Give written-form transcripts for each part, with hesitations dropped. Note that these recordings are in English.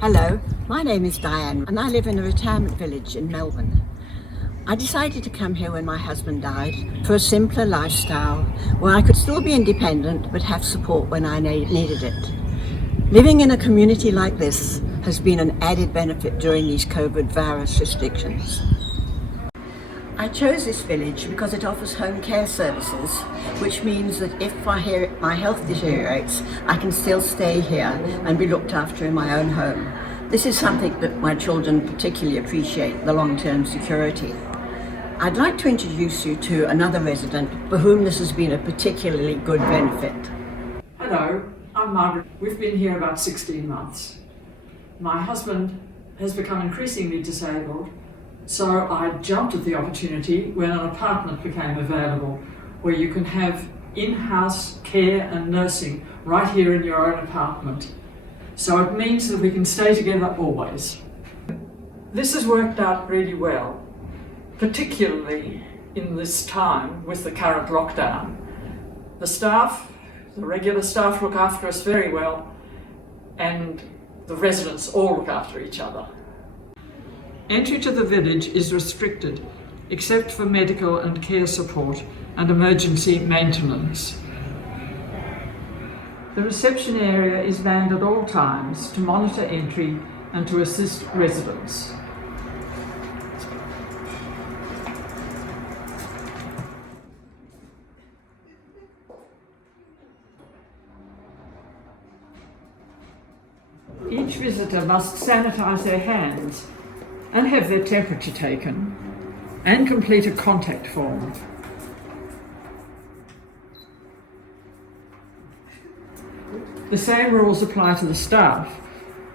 Hello, my name is Diane and I live in a retirement village in Melbourne. I decided to come here when my husband died for a simpler lifestyle where I could still be independent but have support when I needed it. Living in a community like this has been an added benefit during these COVID virus restrictions. I chose this village because it offers home care services, which means that if my health deteriorates, I can still stay here and be looked after in my own home. This is something that my children particularly appreciate, the long-term security. I'd like to introduce you to another resident for whom this has been a particularly good benefit. Hello, I'm Margaret. We've been here about 16 months. My husband has become increasingly disabled, so I jumped at the opportunity when an apartment became available where you can have in-house care and nursing right here in your own apartment. So it means that we can stay together always. This has worked out really well, particularly in this time with the current lockdown. The regular staff look after us very well, and the residents all look after each other. Entry to the village is restricted, except for medical and care support and emergency maintenance. The reception area is manned at all times to monitor entry and to assist residents. Each visitor must sanitize their hands and have their temperature taken and complete a contact form. The same rules apply to the staff,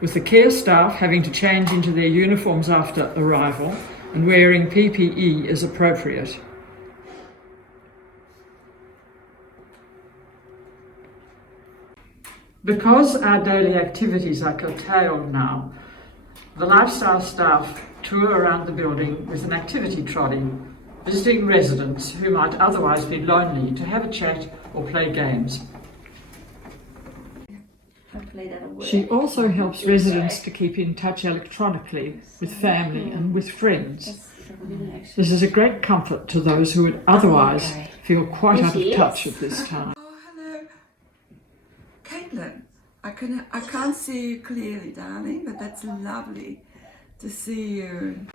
with the care staff having to change into their uniforms after arrival and wearing PPE as appropriate. Because our daily activities are curtailed now, the lifestyle staff tour around the building with an activity trolley, visiting residents who might otherwise be lonely to have a chat or play games. She also helps residents to keep in touch electronically with family and with friends. This is a great comfort to those who would otherwise feel quite out of touch at this time. Oh, hello. Caitlin, I can't see you clearly, darling, but that's lovely to see you.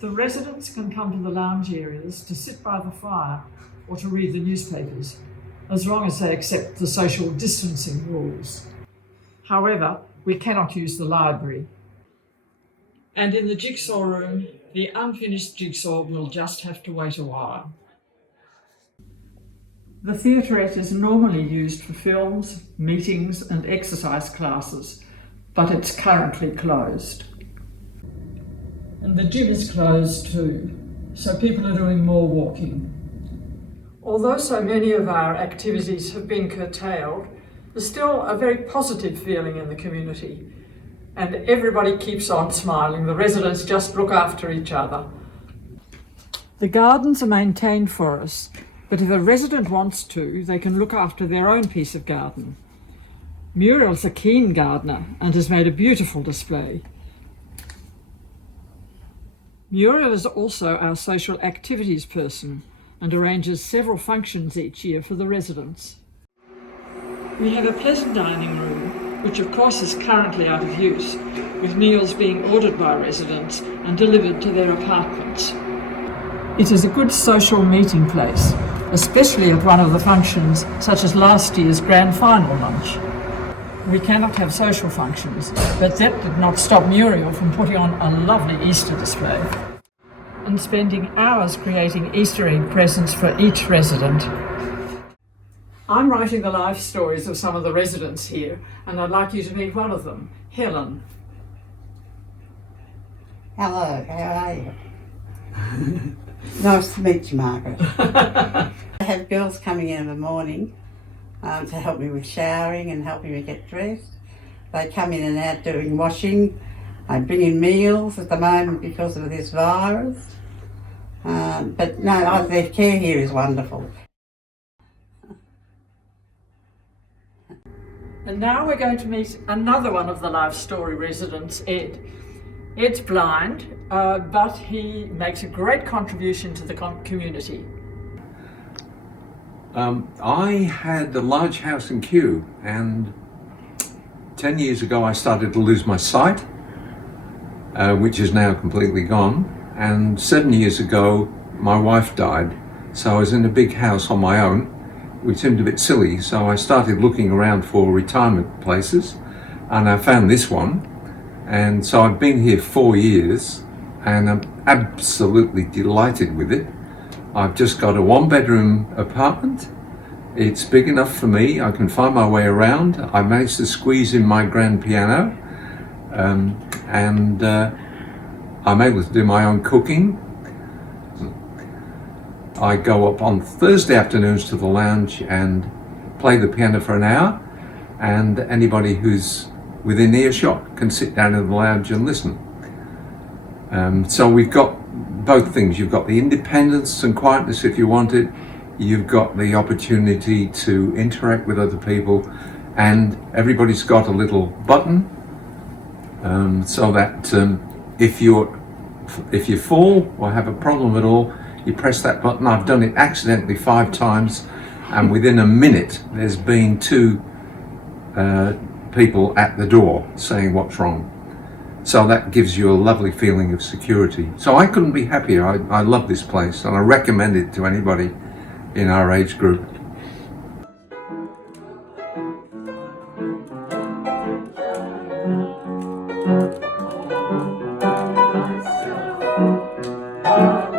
The residents can come to the lounge areas to sit by the fire or to read the newspapers, as long as they accept the social distancing rules. However, we cannot use the library. And in the jigsaw room, the unfinished jigsaw will just have to wait a while. The theatrette is normally used for films, meetings and exercise classes, but it's currently closed. And the gym is closed too, so people are doing more walking. Although so many of our activities have been curtailed, there's still a very positive feeling in the community, and everybody keeps on smiling. The residents just look after each other. The gardens are maintained for us, but if a resident wants to, they can look after their own piece of garden. Muriel's a keen gardener and has made a beautiful display. Muriel is also our social activities person and arranges several functions each year for the residents. We have a pleasant dining room, which of course is currently out of use, with meals being ordered by residents and delivered to their apartments. It is a good social meeting place, especially at one of the functions, such as last year's grand final lunch. We cannot have social functions, but that did not stop Muriel from putting on a lovely Easter display and spending hours creating Easter egg presents for each resident. I'm writing the life stories of some of the residents here, and I'd like you to meet one of them, Helen. Hello, how are you? Nice to meet you, Margaret. I have girls coming in the morning to help me with showering and helping me get dressed. They come in and out doing washing. I bring in meals at the moment because of this virus. But no, their care here is wonderful. And now we're going to meet another one of the Life Story residents, Ed. Ed's blind, but he makes a great contribution to the community. I had a large house in Kew, and 10 years ago I started to lose my sight, which is now completely gone. And 7 years ago my wife died, so I was in a big house on my own, which seemed a bit silly. So I started looking around for retirement places, and I found this one. And so I've been here 4 years, and I'm absolutely delighted with it. I've just got a 1-bedroom apartment. It's big enough for me. I can find my way around. I managed to squeeze in my grand piano, and I'm able to do my own cooking. I go up on Thursday afternoons to the lounge and play the piano for an hour, and anybody who's within earshot can sit down in the lounge and listen. So we've got both things. You've got the independence and quietness if you want it. You've got the opportunity to interact with other people, and everybody's got a little button so that if you fall or have a problem at all, you press that button. I've done it accidentally 5 times, and within a minute there's been 2 people at the door saying what's wrong. So that gives you a lovely feeling of security. So I couldn't be happier. I love this place, and I recommend it to anybody in our age group. Oh.